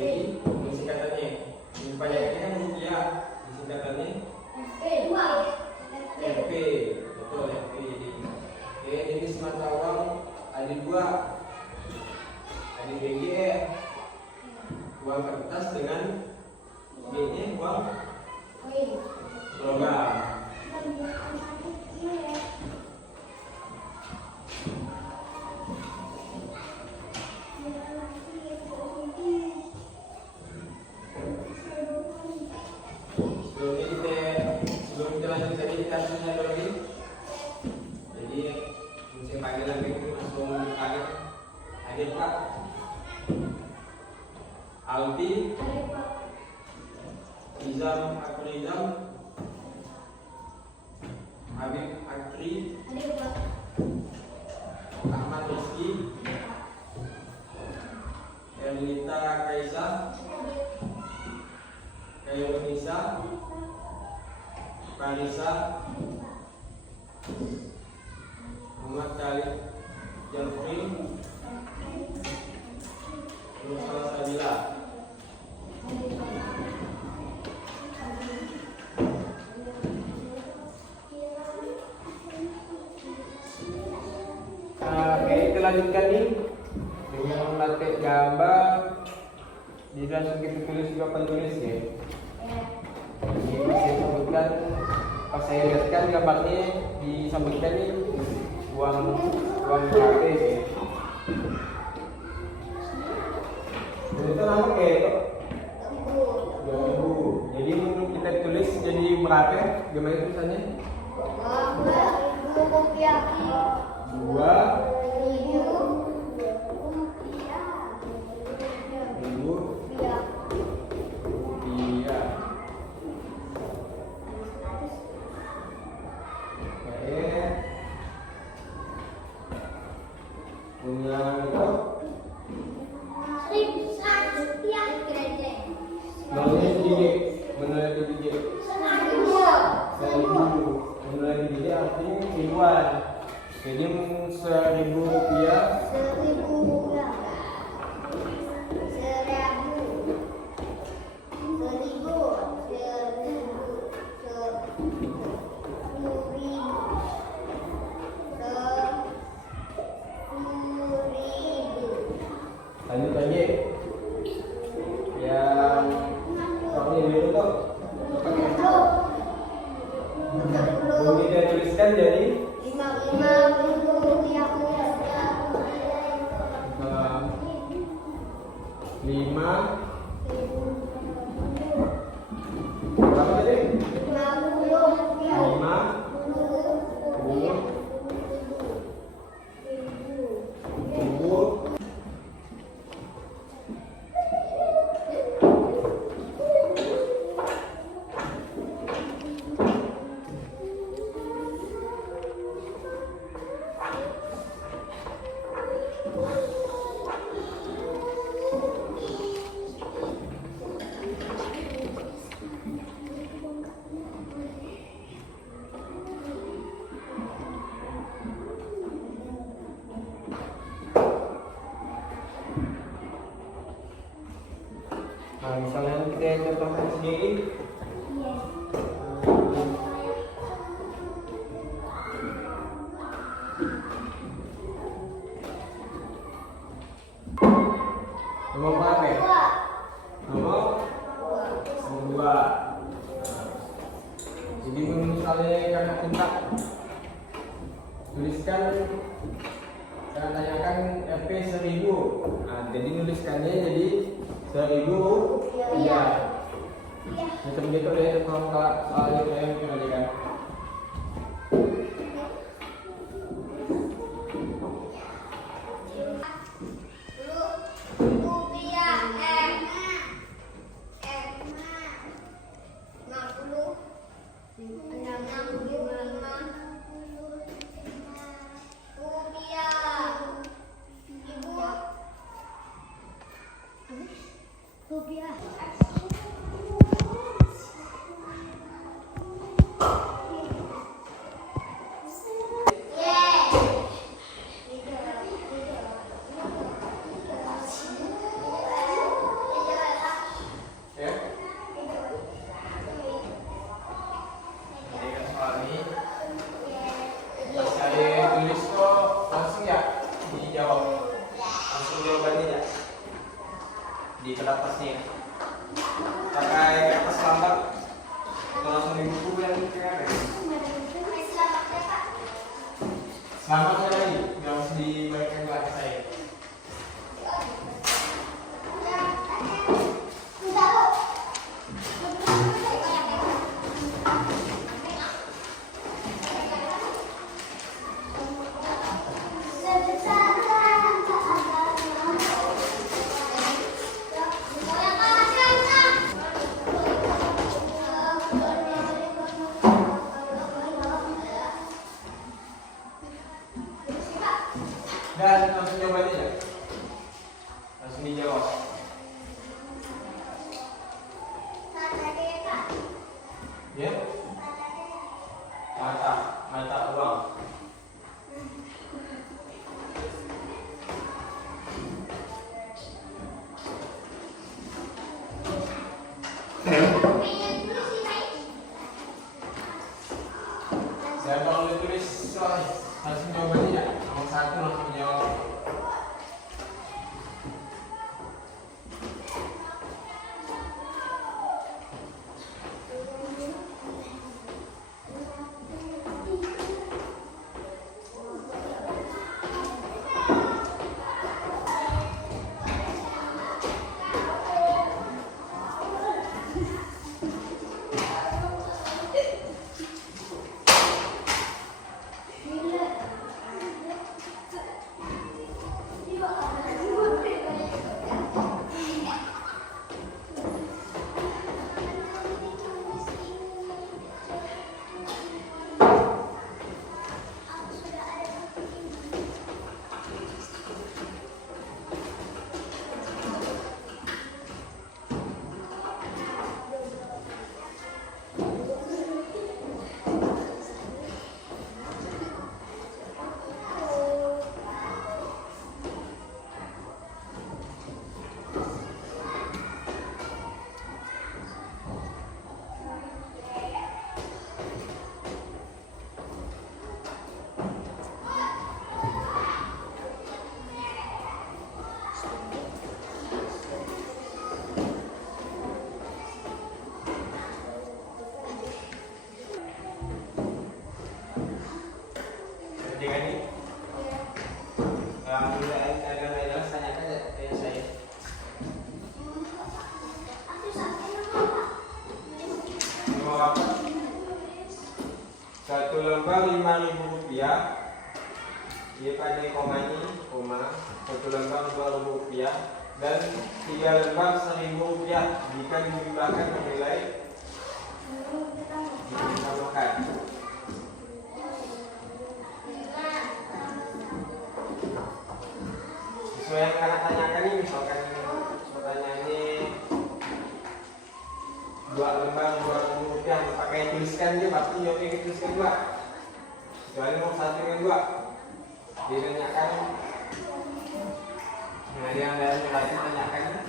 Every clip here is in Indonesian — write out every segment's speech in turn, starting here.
Jadi singkatannya ini banyaknya kan rupiah, singkatannya FP, betul FP. Jadi jenis mata uang ada dua, ada BGE, uang kertas dengan B-nya uang logam. Sebelum kita lanjut tadi kita tanya lagi. Jadi saya panggil lagi langsung dipanggil. Hadir Pak Alfi Izam Akrizam Habib Akri Ahmad Rizki Erlita Kaisa Kayonisa Parisa Muhammad Khalid Jalfri Nusal Sabila. Oke, kita lanjutkan nih dengan melatih gambar. Jadi langsung kita tulis juga penulis ya. Ini saya sebutkan, pas saya lihatkan gambarnya disebutkan nih uang gratis ya. Itu nama kayak 2000. Jadi menurut kita tulis jadi berapa? Gimana tulisannya? 2.000 rupiah. 1.000 rupiah. 1.000 rupiah. 10.000. Lanjut lagi. Yang ini dulu tuh. Kemudian tuliskan jadi 5.000 rupiah. 5 berapa tadi? 50 rupiah. 50 Nah, misalnya kita contohkan sendiri. Nomor berapa ya? Nomor 2. Jadi misalnya kami minta tuliskan, saya tanyakan FP 1.000. Nah, jadi nuliskannya jadi 1.000 rupiah. Macam gitu deh kalau soal itu yang kita kan. Rupiah. di kertasnya. Pakai kertas lambat atau langsung di buku yang kayak apa? Selamatnya lagi, nggak harus diberikan ke saya. Dan langsung jawabannya ya? Langsung dijawab. Ya? Mata uang. Dan kalau ditulis soal langsung jawabannya ya? Nomor 1 langsung jawab. Dengan ini, kalau ada nggak jelas tanyakan ya tanya saya. Mau apa? 1 lembar Rp5.000. Dia pada koma ini, koma. 1 lembar Rp2.000 dan 3 lembar Rp1.000 jika dijumlahkan nilai ditambahkan. Sesuai yang kalian tanyakan ini, misalkan pertanyaannya 2 lembar Rp2.000, pakai tuliskan dia pasti jawabnya tuliskan 2. Kecuali mau 1 dengan 2 ditanyakan. Nah, yang lain tanyakan.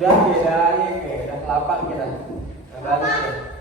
Udah beda ini, udah kelapa kita. Udah balik.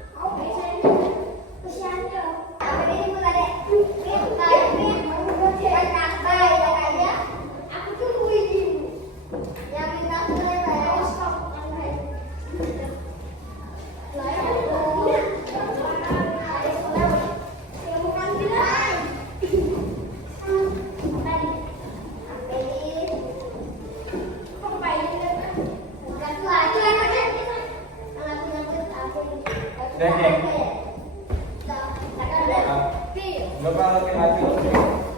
Pilih.